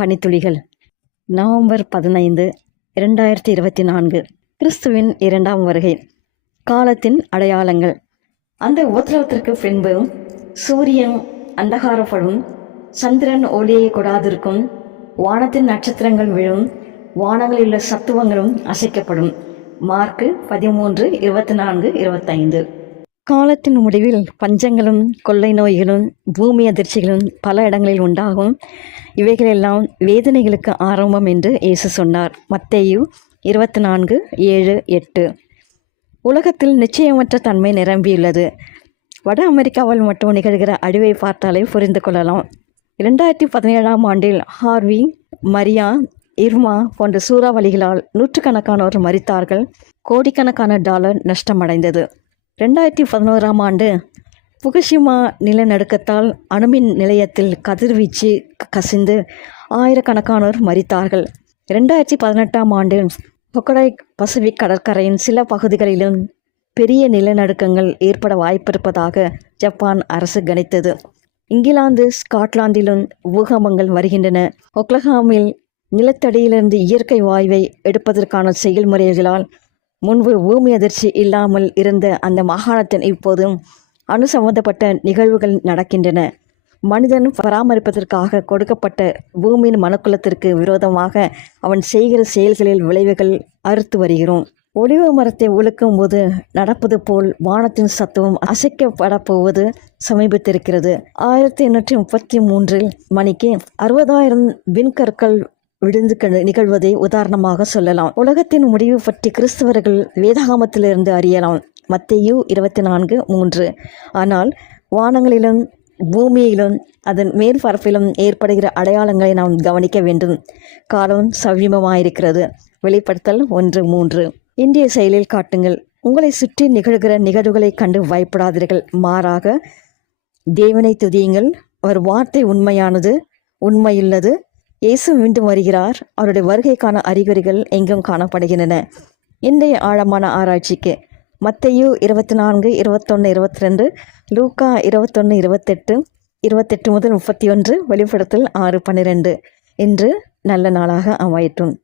பனித்துளிகள். November பதினைந்து இரண்டாயிரத்தி இருபத்தி நான்கு கிறிஸ்துவின் இரண்டாம் வருகை. காலத்தின் அடையாளங்கள். அந்த உபத்திரவத்திற்கு பின்பு சூரியன் அந்தகாரப்படும். சந்திரன் ஒளியை கொடாதிருக்கும். வானத்தின் நட்சத்திரங்கள் விழும். வானங்களில் உள்ள சத்துவங்களும் அசைக்கப்படும். மார்க்கு பதிமூன்று இருபத்தி நான்கு இருபத்தைந்து. காலத்தின் முடிவில் பஞ்சங்களும் கொள்ளை நோய்களும் பூமி அதிர்ச்சிகளும் பல இடங்களில் உண்டாகும். இவைகளெல்லாம் வேதனைகளுக்கு ஆரம்பம் என்று இயேசு சொன்னார். மத்தேயு இருபத்தி நான்கு ஏழு எட்டு. உலகத்தில் நிச்சயமற்ற தன்மை நிரம்பியுள்ளது. வட அமெரிக்காவில் மட்டும் நிகழ்கிற அழிவை பார்த்தாலே புரிந்து கொள்ளலாம். இரண்டாயிரத்தி பதினேழாம் ஆண்டில் ஹார்வி மரியா இர்மா போன்ற சூறாவளிகளால் நூற்றுக்கணக்கானோர் மறித்தார்கள் கோடிக்கணக்கான டாலர் நஷ்டமடைந்தது. ரெண்டாயிரத்தி பதினோராம் ஆண்டு புகஷிமா நிலநடுக்கத்தால் அணுமின் நிலையத்தில் கதிர்வீச்சு கசிந்து ஆயிரக்கணக்கானோர் மறித்தார்கள் ரெண்டாயிரத்தி பதினெட்டாம் ஆண்டு ஹொக்கடாய் பசிபிக் கடற்கரையின் சில பகுதிகளிலும் பெரிய நிலநடுக்கங்கள் ஏற்பட வாய்ப்பிருப்பதாக ஜப்பான் அரசு கணித்தது. இங்கிலாந்து ஸ்காட்லாந்திலும் பூகம்பங்கள் வருகின்றன. ஒக்லஹாமில் நிலத்தடியிலிருந்து இயற்கை வாயுவை எடுப்பதற்கான செயல்முறைகளால் முன்பு பூமி அதிர்ச்சி இல்லாமல் இருந்த அந்த மாகாணத்தின் இப்போதும் அணு சம்பந்தப்பட்ட நிகழ்வுகள் நடக்கின்றன. மனிதன் பராமரிப்பதற்காக கொடுக்கப்பட்ட பூமியின் மனுக்குலத்திற்கு விரோதமாக அவன் செய்கிற செயல்களில் விளைவுகள் அறுத்து வருகிறோம். ஒளிவு மரத்தை உழுக்கும் போது நடப்பது போல் வானத்தின் சத்துவம் அசைக்கப்பட போவது சமீபத்திருக்கிறது. ஆயிரத்தி எண்ணூற்றி முப்பத்தி மூன்றில் மணிக்கு அறுபதாயிரம் விண்கற்கள் விழுந்து நிகழ்வதை உதாரணமாக சொல்லலாம். உலகத்தின் முடிவு பற்றி கிறிஸ்தவர்கள் வேதாகமத்திலிருந்து அறியலாம். மத்தையு இருபத்தி நான்கு மூன்று. ஆனால் வானங்களிலும் பூமியிலும் அதன் மேற்பரப்பிலும் ஏற்படுகிற அடையாளங்களை நாம் கவனிக்க வேண்டும். காலம் சமீபமாயிருக்கிறது வெளிப்படுத்தல் ஒன்று மூன்று. இந்திய செயலில் காட்டுங்கள். உங்களை சுற்றி நிகழ்கிற நிகழ்வுகளை கண்டு பயப்படாதீர்கள். மாறாக தேவனை துதியுங்கள். அவர் வார்த்தை உண்மையானது உண்மையுள்ளது. இயேசு மீண்டும் வருகிறார். அவருடைய வருகைக்கான அறிகுறிகள் எங்கும் காணப்படுகின்றன. இன்றைய ஆழமான ஆராய்ச்சிக்கு மத்தையு இருபத்தி நான்கு இருபத்தொன்று இருபத்தி ரெண்டு லூக்கா இருபத்தொன்று இருபத்தெட்டு இருபத்தெட்டு முதல் முப்பத்தி ஒன்று வெளிப்படுத்தல் ஆறு பன்னிரெண்டு. இன்று நல்ல நாளாக அமையட்டும்.